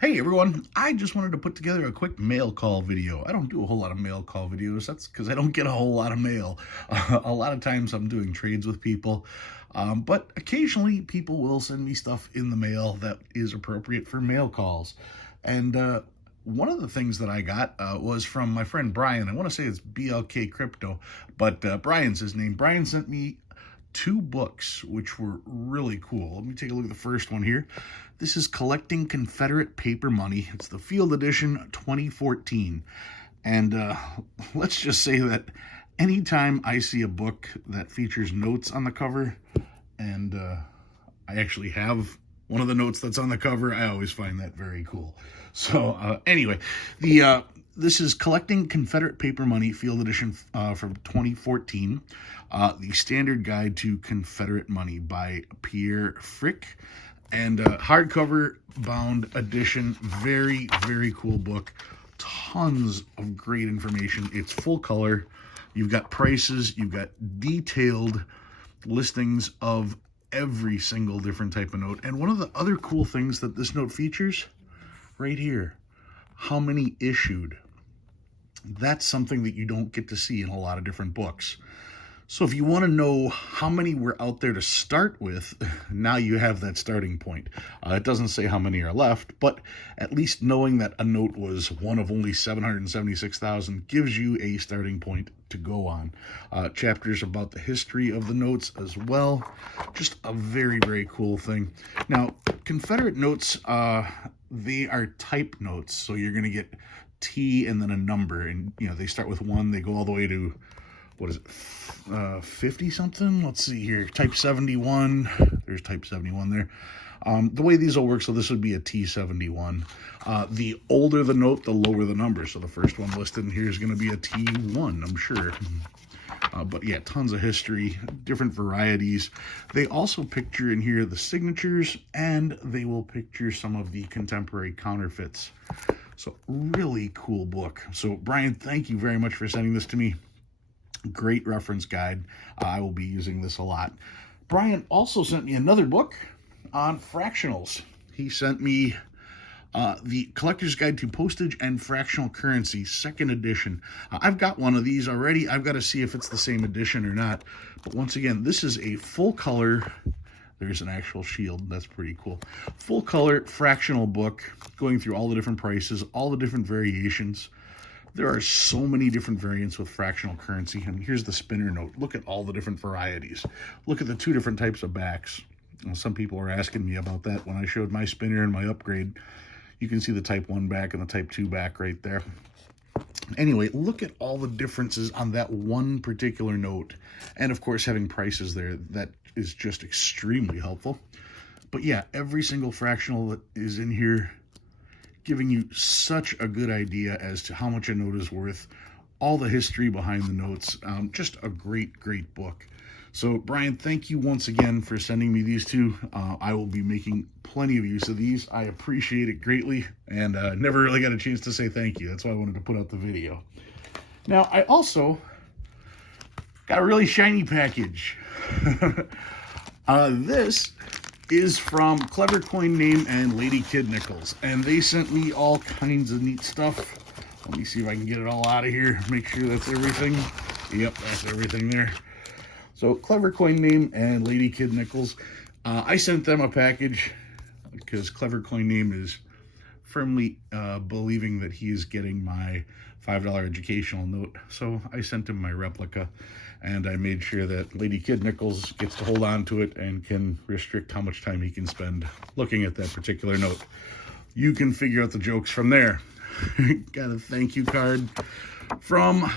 Hey everyone, I just wanted to put together a quick mail call video. I don't do a whole lot of mail call videos. That's because I don't get a whole lot of mail. A lot of times I'm doing trades with people, but occasionally people will send me stuff in the mail that is appropriate for mail calls. And one of the things that I got was from my friend Brian. I want to say it's BLK Crypto, but Brian's his name. Brian sent me two books, which were really cool. Let me take a look at the first one here. This is Collecting Confederate Paper Money. It's the Field Edition 2014. And let's just say that anytime I see a book that features notes on the cover, and I actually have one of the notes that's on the cover, I always find that very cool. So anyway, this is Collecting Confederate Paper Money, Field Edition from 2014. The Standard Guide to Confederate Money by Pierre Frick. And hardcover bound edition. Very, very cool book. Tons of great information. It's full color. You've got prices. You've got detailed listings of every single different type of note. And one of the other cool things that this note features, right here, how many issued. That's something that you don't get to see in a lot of different books. So if you want to know how many were out there to start with, now you have that starting point. It doesn't say how many are left, but at least knowing that a note was one of only 776,000 gives you a starting point to go on. Chapters about the history of the notes as well. Just a very, very cool thing. Now, Confederate notes, they are type notes, so you're going to get T and then a number, and they start with 1, they go all the way to, what is it, 50 something? Let's see here, type 71. There's type 71 there. The way these will work, so this would be a T71. The older the note, the lower the number. So the first one listed in here is going to be a T1, I'm sure. But yeah, tons of history, different varieties. They also picture in here the signatures, and they will picture some of the contemporary counterfeits. So really cool book. So Brian, thank you very much for sending this to me. Great reference guide. I will be using this a lot. Brian also sent me another book on fractionals. He sent me the Collector's Guide to Postage and Fractional Currency, 2nd edition. I've got one of these already. I've got to see if it's the same edition or not. But once again, this is a full color. There's an actual shield. That's pretty cool. Full color fractional book going through all the different prices, all the different variations. There are so many different variants with fractional currency. And here's the spinner note. Look at all the different varieties. Look at the 2 different types of backs. Some people are asking me about that when I showed my spinner and my upgrade. You can see the type 1 back and the type 2 back right there. Anyway, look at all the differences on that one particular note. And of course, having prices there, that is just extremely helpful. But yeah, every single fractional that is in here, giving you such a good idea as to how much a note is worth, all the history behind the notes. Just a great, great book. So Brian, thank you once again for sending me these two. I will be making plenty of use of these. I appreciate it greatly, and never really got a chance to say thank you. That's why I wanted to put out the video. Now, I also got a really shiny package. This is from Clever Coin Name and Lady Kid Nichols, and they sent me all kinds of neat stuff. Let me see if I can get it all out of here, make sure that's everything. Yep, that's everything there. So Clever Coin Name and Lady Kid Nichols, I sent them a package because Clever Coin Name is firmly believing that he is getting my $5 educational note. So I sent him my replica, and I made sure that Lady Kid Nichols gets to hold on to it and can restrict how much time he can spend looking at that particular note. You can figure out the jokes from there. Got a thank you card from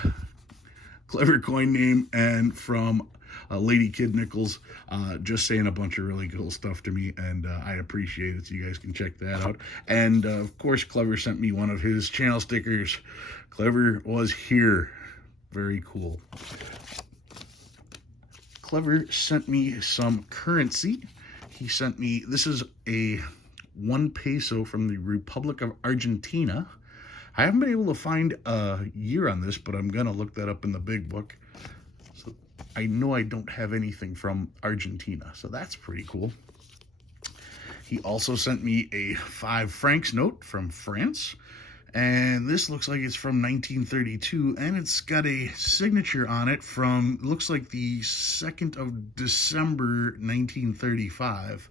Clever Coin Name and from Lady Kid Nichols, just saying a bunch of really cool stuff to me, and I appreciate it, so you guys can check that out. And of course, Clever sent me one of his channel stickers. Clever was here. Very cool. Clever sent me some currency. He sent me, this is a 1 peso from the Republic of Argentina. I haven't been able to find a year on this, but I'm going to look that up in the big book. So I know I don't have anything from Argentina, so that's pretty cool. He also sent me a 5 francs note from France. And this looks like it's from 1932, and it's got a signature on it from, looks like the 2nd of December, 1935.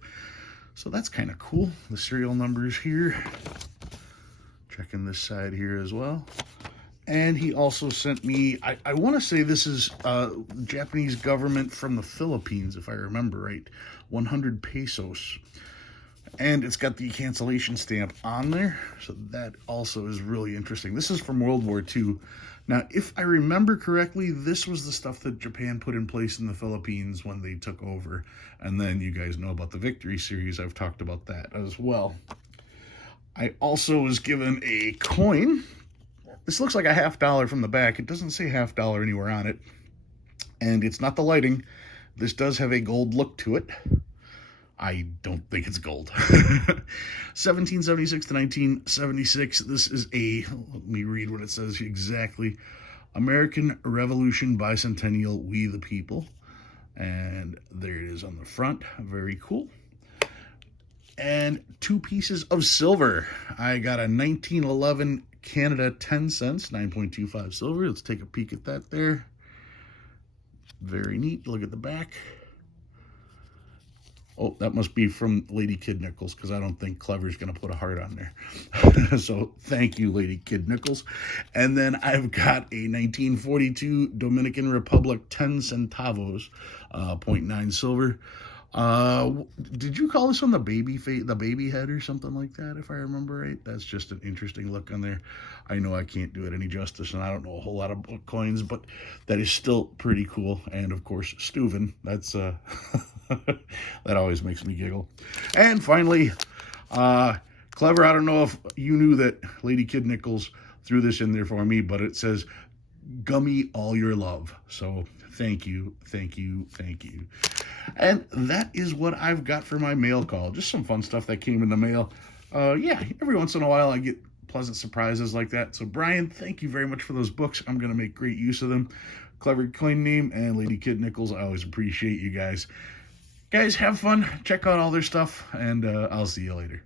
So that's kind of cool. The serial numbers here. Checking this side here as well. And he also sent me, I want to say this is the Japanese government from the Philippines, if I remember right, 100 pesos. And it's got the cancellation stamp on there, so that also is really interesting. This is from World War II. Now, if I remember correctly, this was the stuff that Japan put in place in the Philippines when they took over. And then you guys know about the Victory series. I've talked about that as well. I also was given a coin. This looks like a $50 from the back. It doesn't say $50 anywhere on it. And it's not the lighting. This does have a gold look to it. I don't think it's gold. 1776 to 1976. This is let me read what it says exactly. American Revolution Bicentennial, We the People. And there it is on the front. Very cool. And 2 pieces of silver. I got a 1911 Canada 10 cents, 9.25 silver. Let's take a peek at that there. Very neat. Look at the back. Oh, that must be from Lady Kid Nichols, because I don't think Clever's going to put a heart on there. So thank you, Lady Kid Nichols. And then I've got a 1942 Dominican Republic 10 centavos, 0.9 silver. Did you call this one the baby head or something like that, if I remember right? That's just an interesting look on there. I know I can't do it any justice, and I don't know a whole lot of book coins, but that is still pretty cool. And of course, Steuven, that's that always makes me giggle. And finally, Clever, I don't know if you knew that Lady Kid Nichols threw this in there for me, but it says, "Gummy all your love." So thank you, thank you, thank you. And that is what I've got for my mail call. Just some fun stuff that came in the mail. Yeah, every once in a while I get pleasant surprises like that. So Brian, thank you very much for those books. I'm going to make great use of them. Clever Coin Name and Lady Kid Nichols, I always appreciate you guys. Guys, have fun. Check out all their stuff, and I'll see you later.